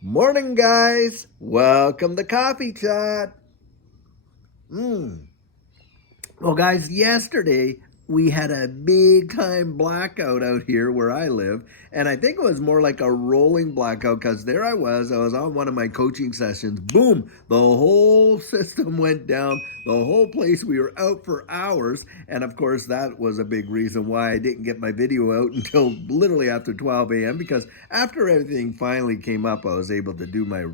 Morning, guys. Welcome to Coffee Chat. Well, guys, yesterday we had a big time blackout out here where I live. And I think it was more like a rolling blackout because there I was on one of my coaching sessions. Boom, the whole system went down, the whole place. We were out for hours. And of course, that was a big reason why I didn't get my video out until literally after 12 a.m. because after everything finally came up, I was able to do my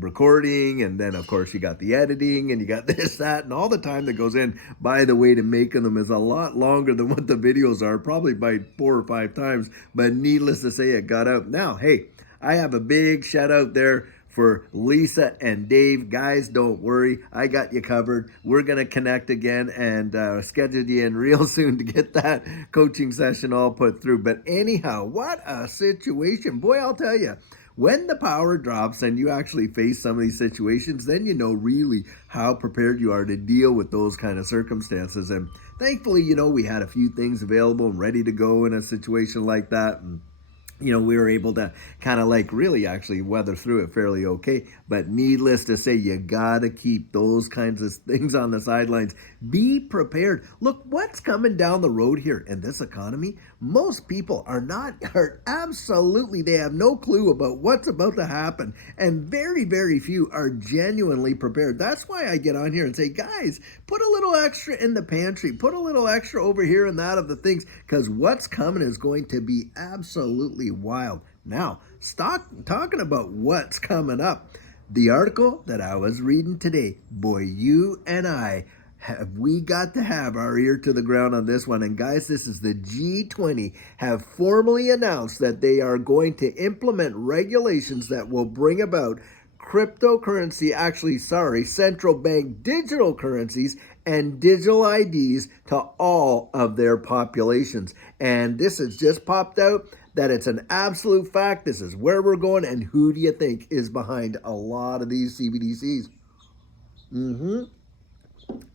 recording, and then of course you got the editing and you got this, that, and all the time that goes in, by the way, to making them is a lot longer than what the videos are, probably by 4 or 5 times, but needless to say, it got out. Now, hey, I have a big shout out there for Lisa and Dave. Guys, don't worry, I got you covered. We're going to connect again and schedule you in real soon to get that coaching session all put through. But anyhow, what a situation. Boy, I'll tell you, when the power drops and you actually face some of these situations, then you know really how prepared you are to deal with those kind of circumstances. And thankfully, we had a few things available and ready to go in a situation like that. And we were able to kind of like really actually weather through it fairly okay. But needless to say, you gotta keep those kinds of things on the sidelines. Be prepared. Look, what's coming down the road here in this economy? Most people are absolutely, they have no clue about what's about to happen. And very, very few are genuinely prepared. That's why I get on here and say, guys, put a little extra in the pantry, put a little extra over here and that of the things, because what's coming is going to be absolutely wild. Now, talking about what's coming up. The article that I was reading today, boy, you and I we got to have our ear to the ground on this one. And guys, this is the G20 have formally announced that they are going to implement regulations that will bring about central bank digital currencies and digital IDs to all of their populations. And this has just popped out that it's an absolute fact. This is where we're going. And who do you think is behind a lot of these CBDCs?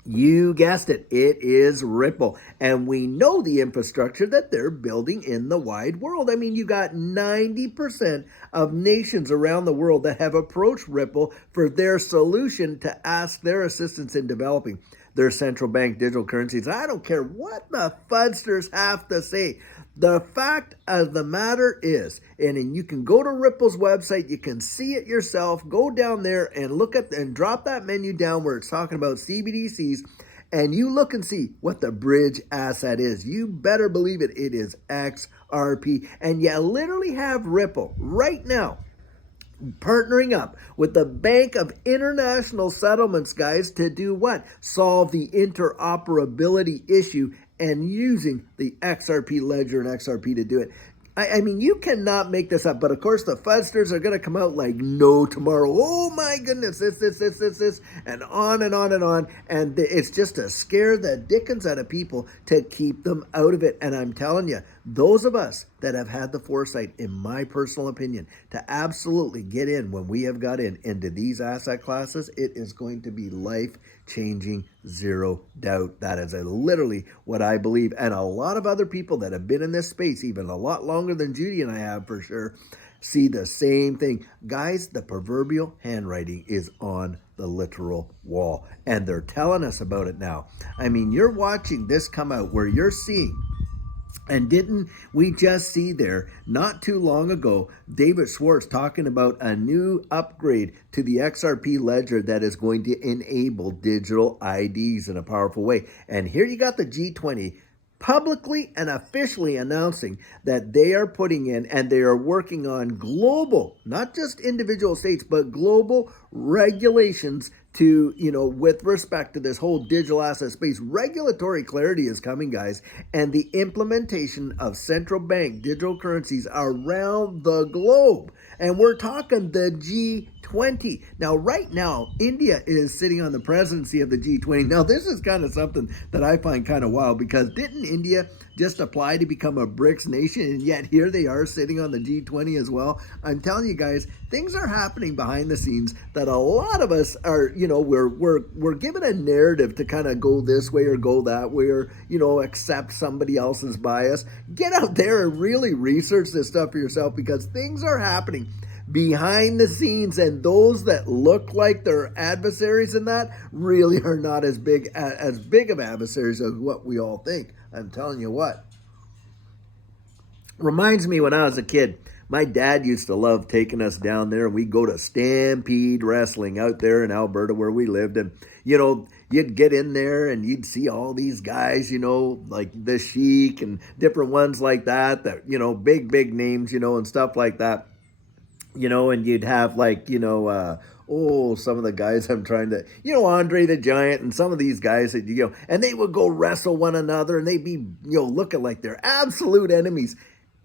You guessed it. It is Ripple. And we know the infrastructure that they're building in the wide world. I mean, you got 90% of nations around the world that have approached Ripple for their solution to ask their assistance in developing their central bank digital currencies. I don't care what the fudsters have to say. The fact of the matter is, and you can go to Ripple's website, you can see it yourself, go down there and look at and drop that menu down where it's talking about CBDCs, and you look and see what the bridge asset is. You better believe it, it is XRP. And you literally have Ripple right now partnering up with the Bank of International Settlements, guys, to do what? Solve the interoperability issue and using the XRP ledger and XRP to do it. I mean, you cannot make this up. But of course, the fudsters are going to come out like no tomorrow. Oh my goodness, this, and on and on and on. And it's just to scare the dickens out of people to keep them out of it. And I'm telling you, those of us that have had the foresight, in my personal opinion, to absolutely get in when we have got into these asset classes, it is going to be life-changing, zero doubt. That is literally what I believe. And a lot of other people that have been in this space, even a lot longer than Judy and I have for sure, see the same thing. Guys, the proverbial handwriting is on the literal wall. And they're telling us about it now. I mean, you're watching this come out where you're seeing. And didn't we just see there not too long ago, David Schwartz talking about a new upgrade to the XRP ledger that is going to enable digital IDs in a powerful way. And here you got the G20 publicly and officially announcing that they are putting in and they are working on global, not just individual states, but global regulations to, with respect to this whole digital asset space. Regulatory clarity is coming, guys, and the implementation of central bank digital currencies around the globe. And we're talking the G20. Now, right now, India is sitting on the presidency of the G20. Now, this is kind of something that I find kind of wild, because didn't India just apply to become a BRICS nation, and yet here they are sitting on the G20 as well? I'm telling you guys, things are happening behind the scenes that a lot of us are, we're given a narrative to kind of go this way or go that way, or, accept somebody else's bias. Get out there and really research this stuff for yourself, because things are happening behind the scenes, and those that look like they're adversaries in that really are not as big of adversaries as what we all think. I'm telling you what. Reminds me when I was a kid, my dad used to love taking us down there, and we'd go to Stampede Wrestling out there in Alberta where we lived. And, you'd get in there and you'd see all these guys, like the Sheik and different ones like that, big names, and stuff like that. And you'd have like, some of the guys I'm trying to, Andre the Giant and some of these guys that, and they would go wrestle one another, and they'd be, looking like they're absolute enemies.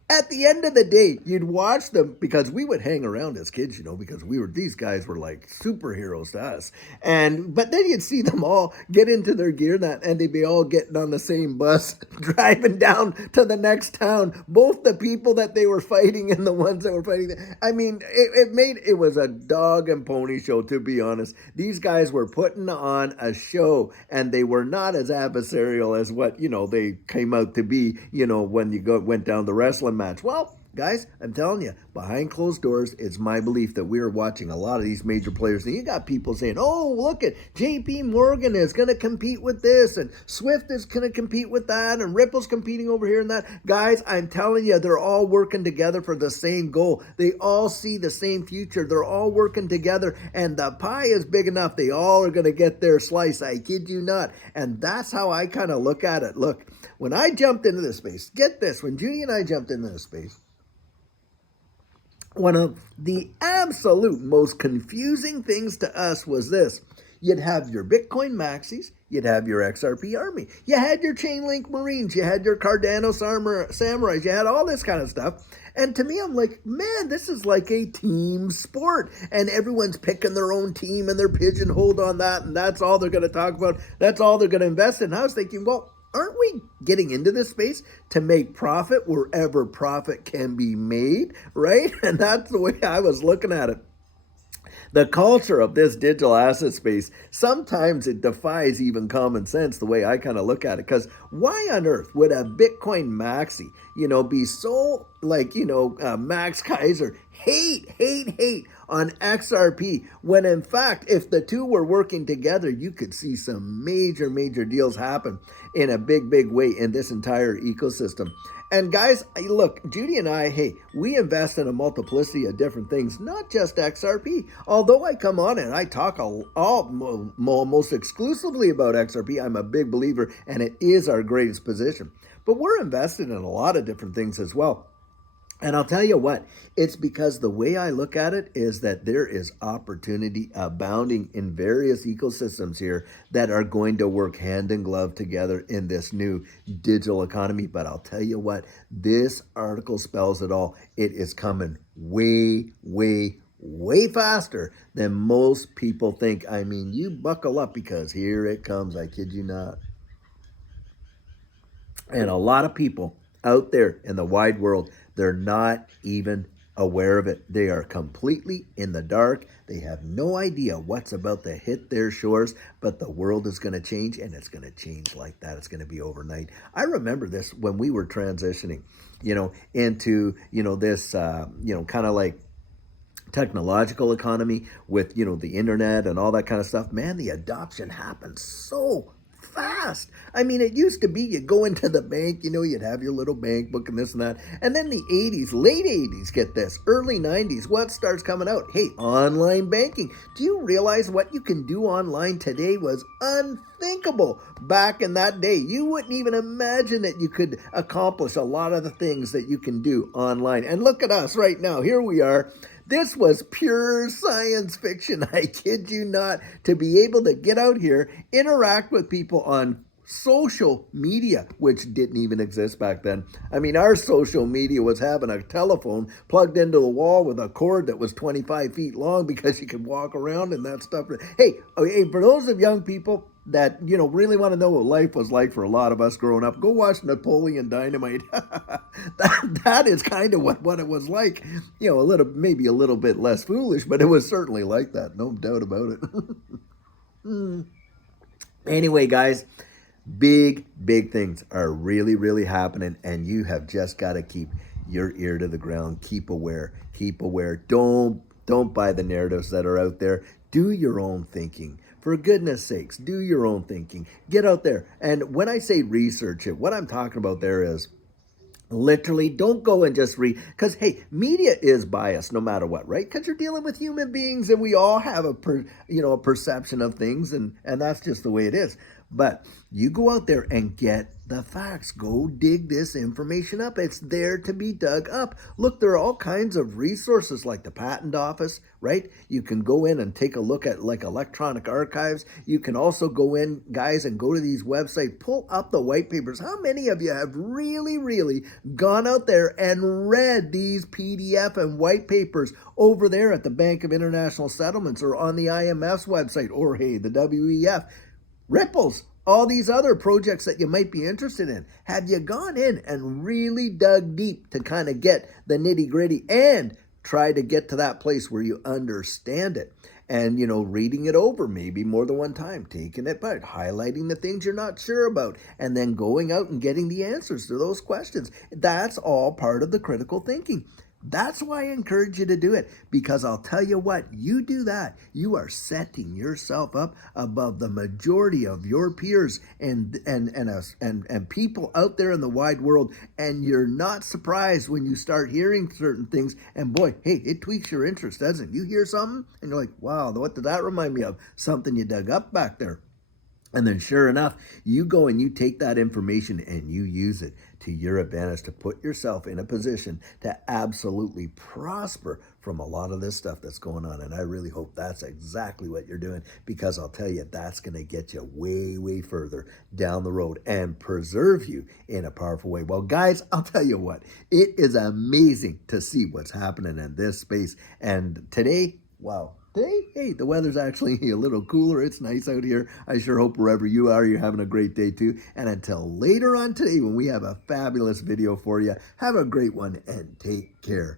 At the end of the day, you'd watch them because we would hang around as kids, because these guys were like superheroes to us. But then you'd see them all get into their gear and they'd be all getting on the same bus, driving down to the next town. Both the people that they were fighting and the ones that were fighting. I mean, it was a dog and pony show, to be honest. These guys were putting on a show, and they were not as adversarial as what, they came out to be, when you went down the wrestling match. Well, guys, I'm telling you, behind closed doors, it's my belief that we are watching a lot of these major players. And you got people saying, oh, look at JP Morgan is going to compete with this, and Swift is going to compete with that, and Ripple's competing over here and that. Guys, I'm telling you, they're all working together for the same goal. They all see the same future. They're all working together, and the pie is big enough. They all are going to get their slice. I kid you not. And that's how I kind of look at it. Look, when I jumped into this space, get this, when Judy and I jumped into this space, one of the absolute most confusing things to us was this. You'd have your Bitcoin maxis, you'd have your XRP army, you had your Chainlink Marines, you had your Cardano Samurais, you had all this kind of stuff. And to me, I'm like, man, this is like a team sport. And everyone's picking their own team, and they're pigeonholed on that, and that's all they're going to talk about. That's all they're going to invest in. I was thinking, well, aren't we getting into this space to make profit wherever profit can be made, right? And that's the way I was looking at it. The culture of this digital asset space, sometimes it defies even common sense the way I kind of look at it. Because why on earth would a Bitcoin maxi, be so like, Max Kaiser hate on XRP, when in fact, if the two were working together, you could see some major deals happen in a big way in this entire ecosystem. And guys, look, Judy and I, hey, we invest in a multiplicity of different things, not just XRP. Although I come on and I talk almost exclusively about XRP, I'm a big believer, and it is our greatest position. But we're invested in a lot of different things as well. And I'll tell you what, it's because the way I look at it is that there is opportunity abounding in various ecosystems here that are going to work hand in glove together in this new digital economy. But I'll tell you what, this article spells it all. It is coming way faster than most people think. I mean, you buckle up, because here it comes. I kid you not. And a lot of people out there in the wide world, they're not even aware of it. They are completely in the dark. They have no idea what's about to hit their shores, but the world is going to change, and it's going to change like that. It's going to be overnight. I remember this when we were transitioning, into, this, kind of like technological economy with, the internet and all that kind of stuff. Man, the adoption happened so fast. I mean, it used to be you'd go into the bank, you'd have your little bank book and this and that. And then the 80s, late 80s, get this, early 90s, what starts coming out? Hey, online banking. Do you realize what you can do online today was unthinkable back in that day? You wouldn't even imagine that you could accomplish a lot of the things that you can do online. And look at us right now. Here we are. This was pure science fiction, I kid you not, to be able to get out here, interact with people on social media, which didn't even exist back then. I mean, our social media was having a telephone plugged into the wall with a cord that was 25 feet long because you could walk around and that stuff. Hey, for those of young people that, really want to know what life was like for a lot of us growing up, go watch Napoleon Dynamite. that is kind of what it was like. Maybe a little bit less foolish, but it was certainly like that. No doubt about it. Anyway, guys, big things are really happening, and you have just got to keep your ear to the ground. Keep aware. Keep aware. Don't buy the narratives that are out there. Do your own thinking. For goodness sakes, do your own thinking. Get out there. And when I say research it, what I'm talking about there is literally, don't go and just read, because hey, media is biased no matter what, right? Because you're dealing with human beings, and we all have a perception of things, and that's just the way it is. But you go out there and get the facts. Go dig this information up. It's there to be dug up. Look, there are all kinds of resources like the patent office, right? You can go in and take a look at like electronic archives. You can also go in, guys, and go to these websites, pull up the white papers. How many of you have really gone out there and read these PDF and white papers over there at the Bank of International Settlements or on the IMF's website or, hey, the WEF? Ripples, all these other projects that you might be interested in. Have you gone in and really dug deep to kind of get the nitty gritty and try to get to that place where you understand it? And, reading it over maybe more than one time, taking it back, highlighting the things you're not sure about, and then going out and getting the answers to those questions. That's all part of the critical thinking. That's why I encourage you to do it, because I'll tell you what, you do that, you are setting yourself up above the majority of your peers and people out there in the wide world, and you're not surprised when you start hearing certain things, and boy, hey, it tweaks your interest, doesn't it? You hear something, and you're like, wow, what did that remind me of? Something you dug up back there. And then sure enough, you go and you take that information and you use it to your advantage to put yourself in a position to absolutely prosper from a lot of this stuff that's going on. And I really hope that's exactly what you're doing, because I'll tell you, that's going to get you way further down the road and preserve you in a powerful way. Well, guys, I'll tell you what, it is amazing to see what's happening in this space. And today, wow. Hey, the weather's actually a little cooler. It's nice out here. I sure hope wherever you are, you're having a great day too. And until later on today, when we have a fabulous video for you, have a great one and take care.